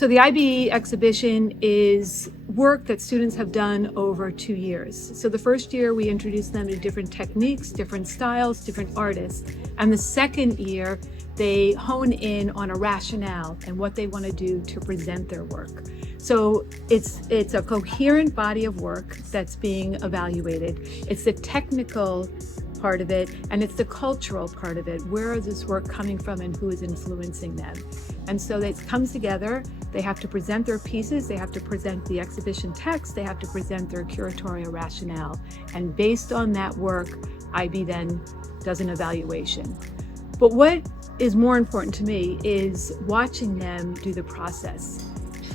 So the IBE exhibition is work that students have done over 2 years. So the first year we introduced them to different techniques, different styles, different artists. And the second year they hone in on a rationale and what they want to do to present their work. So it's a coherent body of work that's being evaluated. It's the technical part of it, and it's the cultural part of it. Where is this work coming from and who is influencing them? And so it comes together. They have to present their pieces, they have to present the exhibition text, they have to present their curatorial rationale. And based on that work, IB then does an evaluation. But what is more important to me is watching them do the process,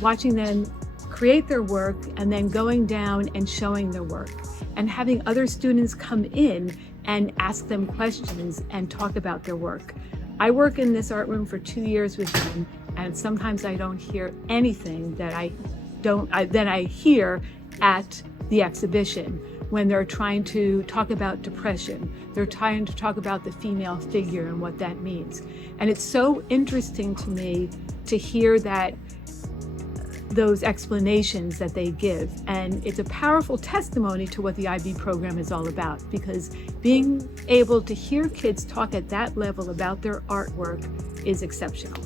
watching them create their work and then going down and showing their work and having other students come in and ask them questions and talk about their work. I work in this art room for 2 years with them, and sometimes I don't hear anything that I hear at the exhibition when they're trying to talk about depression. They're trying to talk about the female figure and what that means. And it's so interesting to me to hear that those explanations that they give. And it's a powerful testimony to what the IB program is all about, because being able to hear kids talk at that level about their artwork is exceptional.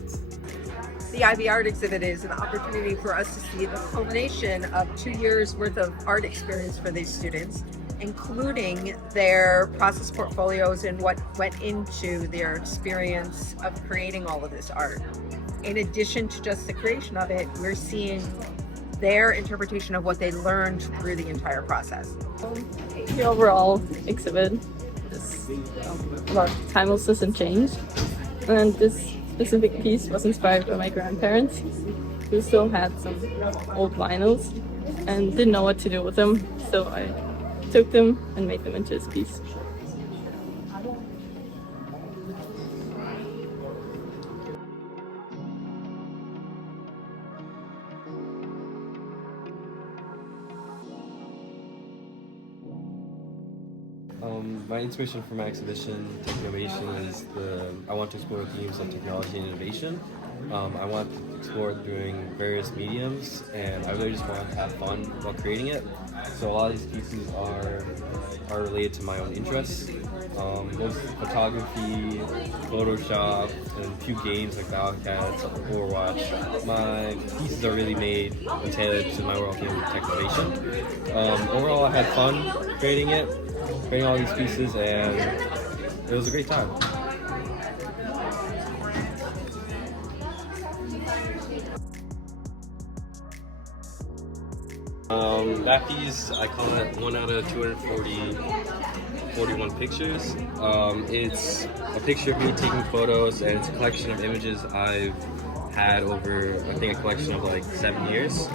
The IB Art Exhibit is an opportunity for us to see the culmination of 2 years worth of art experience for these students, including their process portfolios and what went into their experience of creating all of this art. In addition to just the creation of it, we're seeing their interpretation of what they learned through the entire process. The overall exhibit is about timelessness and change. And this specific piece was inspired by my grandparents, who still had some old vinyls and didn't know what to do with them. So I took them and made them into this piece. My inspiration for my exhibition, Technovation, is I want to explore themes of technology and innovation. I want to explore it doing various mediums, and I really just want to have fun while creating it. So a lot of these pieces are related to my own interests. Most photography, Photoshop, and a few games like Cats, Overwatch. My pieces are really made and tailored to my world of Technovation. Overall, I had fun creating all these pieces, and it was a great time. That piece, I call it 1 out of 241 pictures. It's a picture of me taking photos, and it's a collection of images I've had over, I think, a collection of like 7 years.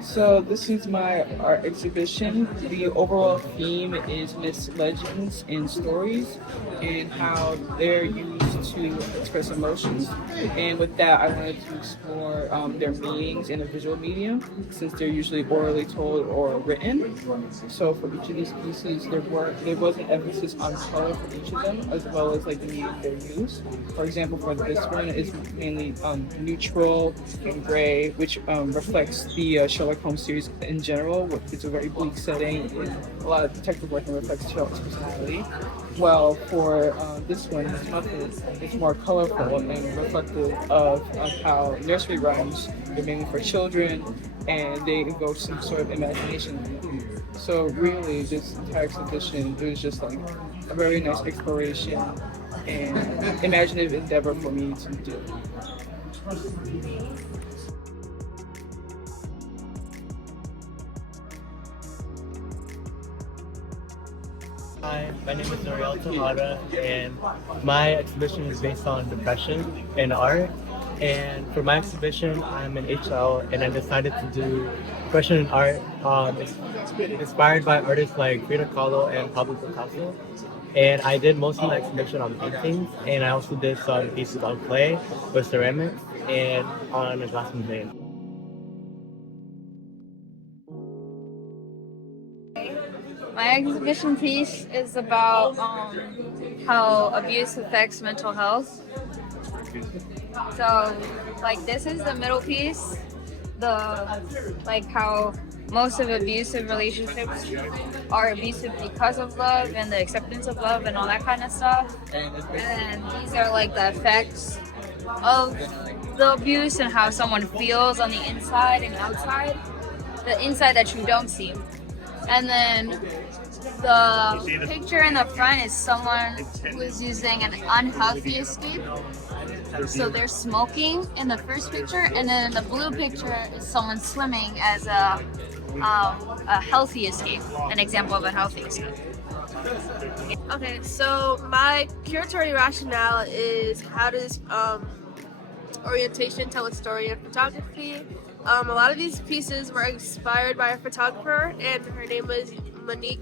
So this is my art exhibition. The overall theme is myths, legends, and stories, and how they're used to express emotions. And with that, I wanted to explore their meanings in a visual medium, since they're usually orally told or written. So for each of these pieces, there was an emphasis on color for each of them, as well as like the medium they're used. For example, for this one, it's mainly neutral and gray, which reflects the Sherlock Holmes series in general. It's a very bleak setting, and a lot of detective work reflects Sherlock's personality. Well, for this one, it's more colorful and reflective of how nursery rhymes are mainly for children, and they invoke some sort of imagination. So really, this entire exhibition, it was just like a very nice exploration and imaginative endeavor for me to do. Hi, my name is Noriel Tamada, and my exhibition is based on depression in art. And for my exhibition, I'm an HL, and I decided to do depression in art. It's inspired by artists like Frida Kahlo and Pablo Picasso. And I did most of my exhibition on paintings, and I also did some pieces on clay with ceramics and on a glass mosaic. My exhibition piece is about how abuse affects mental health. So, like, this is the middle piece, like how most of abusive relationships are abusive because of love and the acceptance of love and all that kind of stuff. And these are like the effects of the abuse and how someone feels on the inside and outside, the inside that you don't see. And then the picture in the front is someone who is using an unhealthy escape. So they're smoking in the first picture, and then the blue picture is someone swimming as a healthy escape, an example of a healthy escape. Okay, so my curatorial rationale is how does orientation tell a story in photography. A lot of these pieces were inspired by a photographer, and her name was Monique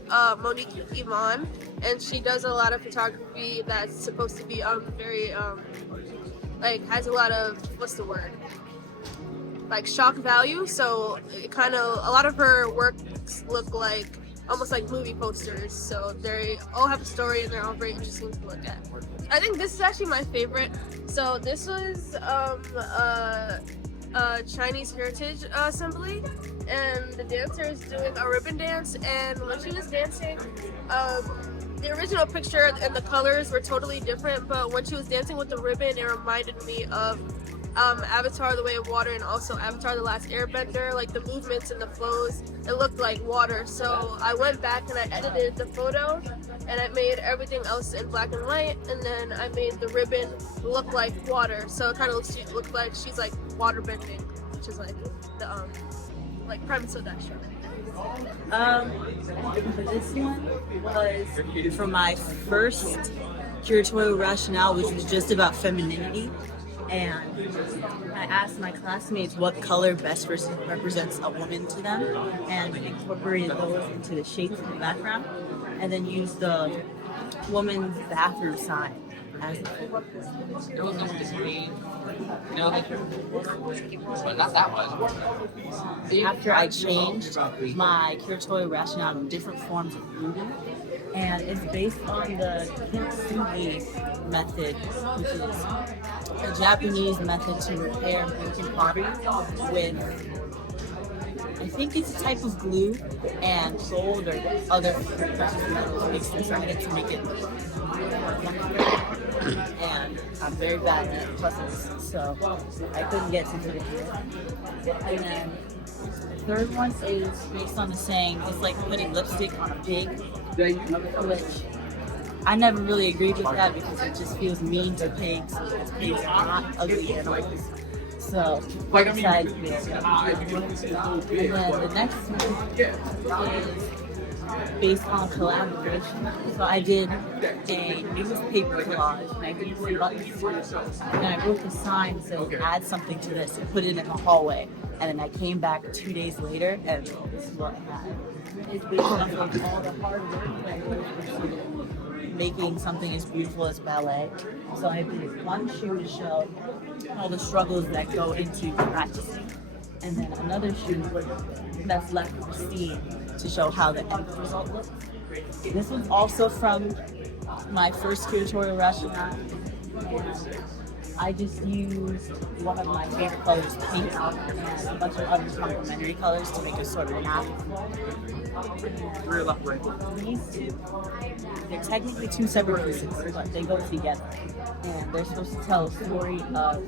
Yvonne, and she does a lot of photography that's supposed to be very like has a lot of like shock value. So it kind of a lot of her works look like almost like movie posters. So they all have a story and they're all very interesting to look at. I think this is actually my favorite. So this was Chinese heritage assembly, and the dancer is doing a ribbon dance, and when she was dancing, the original picture and the colors were totally different, but when she was dancing with the ribbon, it reminded me of Avatar: The Way of Water and also Avatar: The Last Airbender. Like the movements and the flows, it looked like water. So I went back and I edited the photo, and I made everything else in black and white, and then I made the ribbon look like water. So it kind of looked like she's like water bending, which is like the like premise of that show. This one was for my first curatorial rationale, which was just about femininity. And I asked my classmates what color best represents a woman to them, and incorporated those into the shapes in the background, and then used the woman's bathroom sign as after I changed my curatorial rationale to different forms of movement, and it's based on the kintsugi method, which is a Japanese method to repair broken pottery with, I think it's a type of glue and gold or other precious metals mixed inside it to make it more comfortable. And I'm very bad at puzzles, so I couldn't get to finish it. And then the third one is based on the saying, it's like putting lipstick on a pig, which I never really agreed with that because it just feels mean to pigs. Pigs are not ugly animals. So I decided to do it. And then the next one is based on collaboration. So I did a newspaper collage, and I did 3 buttons. And I wrote the sign saying, add something to this, and put it in the hallway. And then I came back 2 days later, and this is what I had. It's based off of all the hard work that I put into making something as beautiful as ballet. So I did one shoe to show all the struggles that go into practicing, and then another shoe that's left pristine to show how the end result looks. This was also from my first curatorial rationale. I just used one of my favorite colors, pink, and a bunch of other complementary colors to make a sort of map. These two, they're technically 2 separate pieces, but they go together. And they're supposed to tell a story of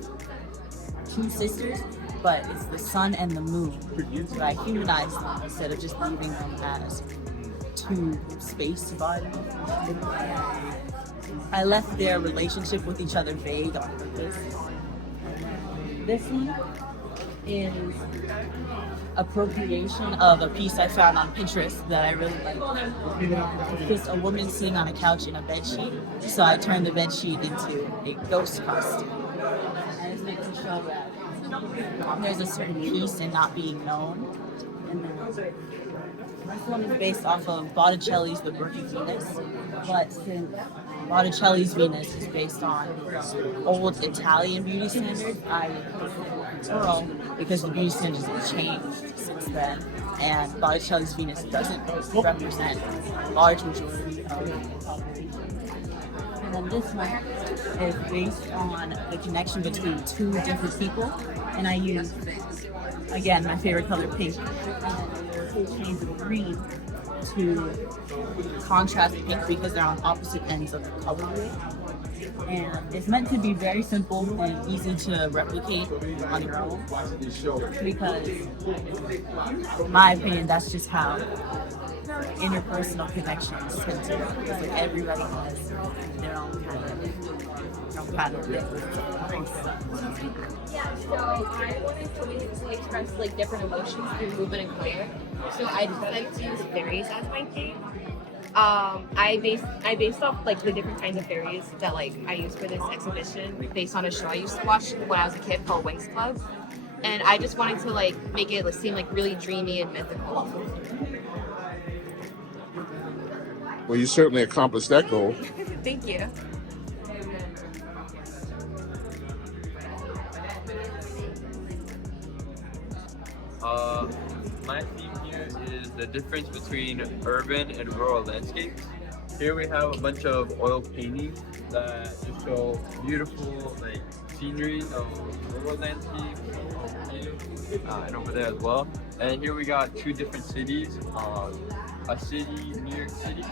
2 sisters, but it's the sun and the moon. So I humanized them instead of just leaving them as 2 space bodies. I left their relationship with each other vague on purpose. This one is appropriation of a piece I found on Pinterest that I really like. It's just a woman sitting on a couch in a bedsheet. So I turned the bedsheet into a ghost costume. And it's meant to show that there's a certain peace in not being known. And then this one is based off of Botticelli's The Working Venus. But since Botticelli's Venus is based on old Italian beauty standards, I used Pearl because the beauty standards have changed since then, and Botticelli's Venus doesn't represent a large majority of the population. And then this one is based on the connection between two different people. And I use, again, my favorite color, pink. And then there are two shades of green to contrast pink because they're on opposite ends of the color wheel. And it's meant to be very simple and easy to replicate on your own because, in my opinion, that's just how interpersonal connections tend to work. It's like everybody has their own kind of thing. Yeah, so I wanted to express like different emotions through movement and color. So I decided to use fairies as my theme. I based off like the different kinds of fairies that like I used for this exhibition based on a show I used to watch when I was a kid called Wings Club, and I just wanted to like make it seem like really dreamy and mythical. Well, you certainly accomplished that goal. Thank you. My theme here is the difference between urban and rural landscapes. Here we have a bunch of oil paintings that just show beautiful like scenery of rural landscapes and over there as well. And here we got two different cities, a city, New York City,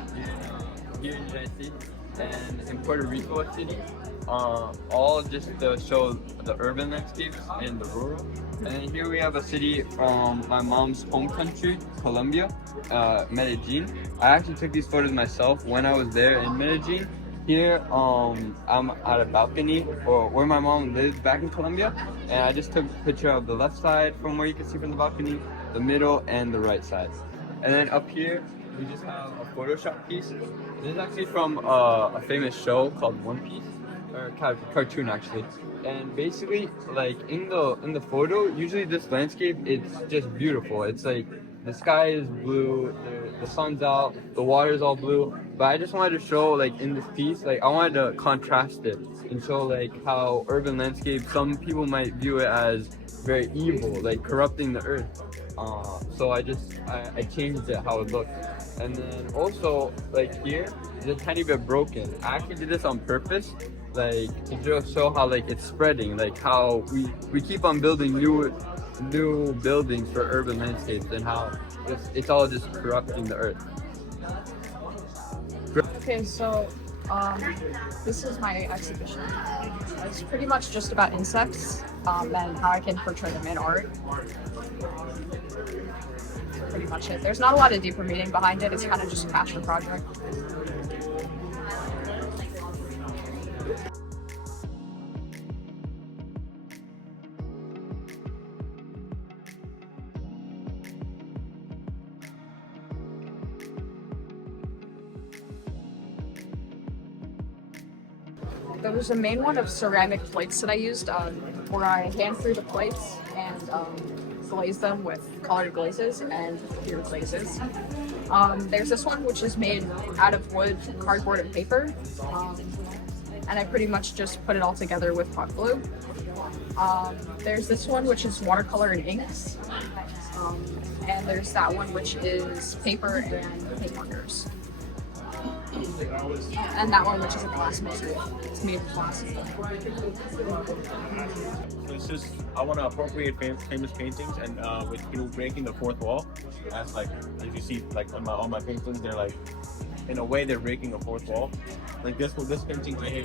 here in the United States, and in Puerto Rico a city. All just to show the urban landscapes and the rural. And here we have a city from my mom's home country, Colombia, Medellin. I actually took these photos myself when I was there in Medellin. Here, I'm at a balcony or where my mom lives back in Colombia, and I just took a picture of the left side from where you can see from the balcony, the middle, and the right side. And then up here, we just have a Photoshop piece. This is actually from a famous show called One Piece, or cartoon actually. And basically, like in the photo, usually this landscape, it's just beautiful. It's like the sky is blue, the sun's out, the water's all blue. But I just wanted to show, like in this piece, like I wanted to contrast it and show like how urban landscape, some people might view it as very evil, like corrupting the earth. So I changed it how it looked. And then also like here, it's a tiny bit broken. I actually did this on purpose, like to just show how like it's spreading, like how we keep on building new buildings for urban landscapes and how it's all just corrupting the earth. Okay, so this is my exhibition. It's pretty much just about insects and how I can portray them in art. That's pretty much it. There's not a lot of deeper meaning behind it. It's kind of just a passion project. There was a main one of ceramic plates that I used where I hand threw the plates and glaze them with colored glazes and clear glazes. There's this one which is made out of wood, cardboard, and paper. And I pretty much just put it all together with hot glue. There's this one which is watercolor and inks. And there's that one which is paper and paint markers. And that one which is a glass motif. It's made of glass. So it's just, I want to appropriate famous paintings and through breaking the fourth wall. As like, as you see, like on all my paintings, they're like, in a way, they're breaking a fourth wall. Like this painting right here,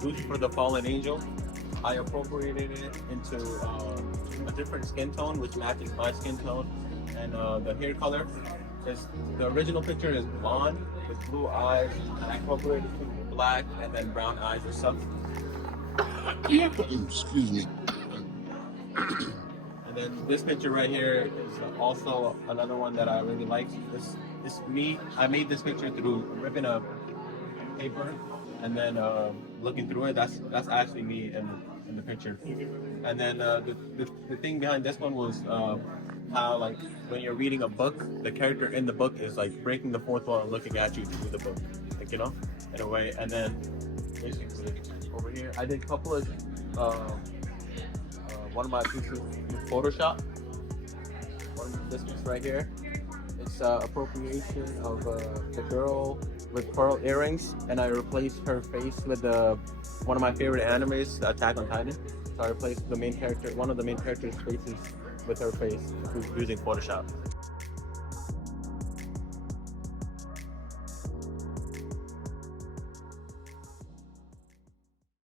Lucifer the Fallen Angel. I appropriated it into a different skin tone, which matches my skin tone, and the hair color. The original picture is blonde with blue eyes, and I incorporated it to black and then brown eyes or something. Excuse me. And then this picture right here is also another one that I really like. I made this picture through ripping a paper and then looking through it. That's actually me in the picture. And then the thing behind this one was how like when you're reading a book, the character in the book is like breaking the fourth wall and looking at you through the book, like in a way. And then basically over here, I did a couple of one of my pieces with Photoshop. This piece right here, it's appropriation of the girl with pearl earrings, and I replaced her face with one of my favorite animes, Attack on Titan. So I replaced one of the main character's faces with her face using Photoshop.